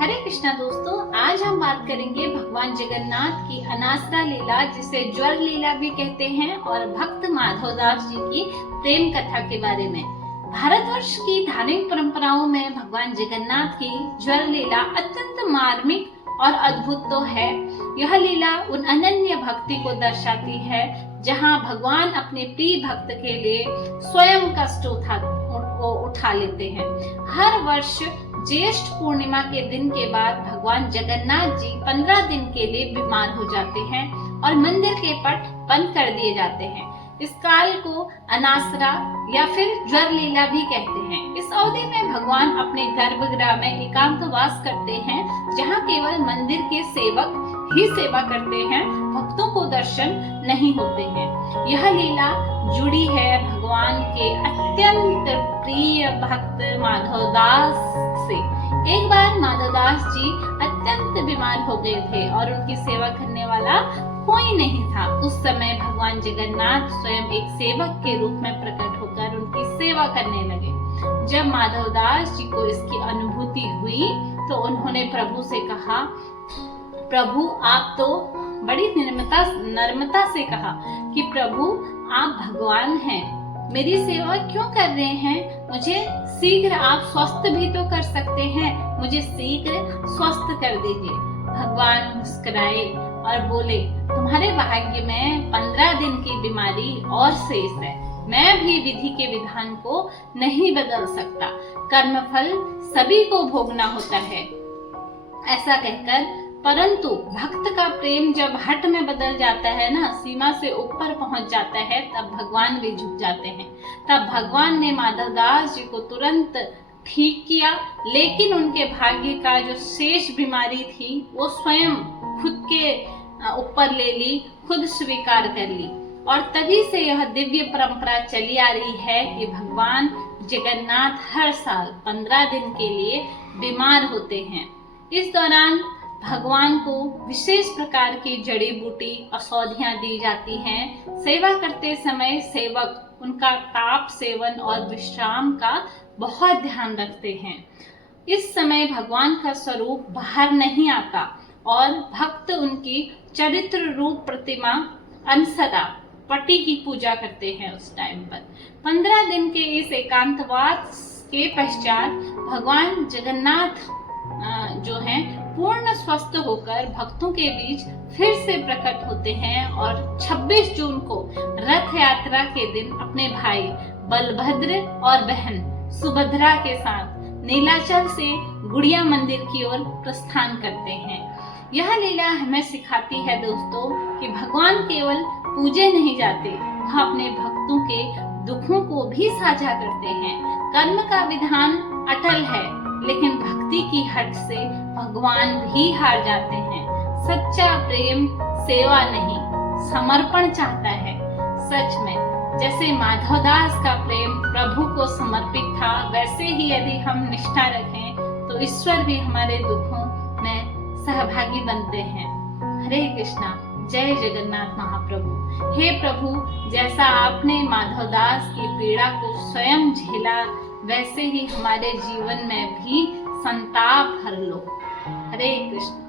हरे कृष्णा दोस्तों, आज हम बात करेंगे भगवान जगन्नाथ की अनासरा लीला, जिसे ज्वर लीला भी कहते हैं, और भक्त माधवदास जी की प्रेम कथा के बारे में। भारतवर्ष की धार्मिक परंपराओं में भगवान जगन्नाथ की ज्वर लीला अत्यंत मार्मिक और अद्भुत तो है। यह लीला उन अनन्य भक्ति को दर्शाती है जहां भगवान अपने प्रिय भक्त के लिए स्वयं कष्ट उठा लेते हैं। हर वर्ष ज्येष्ठ पूर्णिमा के दिन के बाद भगवान जगन्नाथ जी 15 दिन के लिए बीमार हो जाते हैं और मंदिर के पट बंद कर दिए जाते हैं। इस काल को अनासरा या फिर ज्वर लीला भी कहते हैं। इस अवधि में भगवान अपने गर्भगृह में एकांतवास करते हैं, जहां केवल मंदिर के सेवक ही सेवा करते हैं, भक्तों को दर्शन नहीं होते हैं। यह लीला जुड़ी है भगवान के अत्यंत प्रिय भक्त माधवदास से। एक बार माधवदास जी अत्यंत बीमार हो गए थे और उनकी सेवा करने वाला कोई नहीं था। उस समय भगवान जगन्नाथ स्वयं एक सेवक के रूप में प्रकट होकर उनकी सेवा करने लगे। जब माधवदास जी को इसकी अनुभूति हुई तो उन्होंने प्रभु से कहा, प्रभु आप तो बड़ी नर्मता से कहा कि प्रभु आप भगवान हैं, मेरी सेवा क्यों कर रहे हैं? मुझे शीघ्र आप स्वस्थ भी तो कर सकते हैं, मुझे शीघ्र स्वस्थ कर दीजिए। भगवान मुस्कुराए और बोले, तुम्हारे भाग्य में 15 दिन की बीमारी और शेष है। मैं भी विधि के विधान को नहीं बदल सकता, कर्मफल सभी को भोगना होता है। ऐसा कहकर, परंतु भक्त का प्रेम जब हट में बदल जाता है ना, सीमा से ऊपर पहुंच जाता है, तब भगवान भी झुक जाते हैं। तब भगवान ने माधवदास जी को तुरंत ठीक किया, लेकिन उनके भाग्य का जो शेष बीमारी थी वो स्वयं खुद के ऊपर ले ली, खुद स्वीकार कर ली। और तभी से यह दिव्य परंपरा चली आ रही है कि भगवान जगन्नाथ हर साल 15 दिन के लिए बीमार होते हैं। इस दौरान भगवान को विशेष प्रकार की जड़ी बूटी औषधियां दी जाती हैं। सेवा करते समय सेवक उनका ताप सेवन और विश्राम का बहुत ध्यान रखते हैं। इस समय भगवान का स्वरूप बाहर नहीं आता और भक्त उनकी चरित्र रूप प्रतिमा अनसरा पट्टी की पूजा करते हैं। उस टाइम पर 15 दिन के इस एकांतवास के पश्चात भगवान जगन्नाथ जो हैं पूर्ण स्वस्थ होकर भक्तों के बीच फिर से प्रकट होते हैं और 26 जून को रथ यात्रा के दिन अपने भाई बलभद्र और बहन सुभद्रा के साथ नीलाचल से गुड़िया मंदिर की ओर प्रस्थान करते हैं। यह लीला हमें सिखाती है दोस्तों कि भगवान केवल पूजे नहीं जाते, वह अपने भक्तों के दुखों को भी साझा करते हैं। कर्म का विधान अटल है, लेकिन भक्ति की हट से भगवान भी हार जाते हैं। सच्चा प्रेम सेवा नहीं, समर्पण चाहता है। सच में जैसे माधवदास का प्रेम प्रभु को समर्पित था, वैसे ही यदि हम निष्ठा रखें तो ईश्वर भी हमारे दुखों में सहभागी बनते हैं। हरे कृष्णा, जय जगन्नाथ महाप्रभु। हे प्रभु, जैसा आपने माधवदास की पीड़ा को स्वयं झेला, वैसे ही हमारे जीवन में भी संताप हर लो। हरे कृष्ण।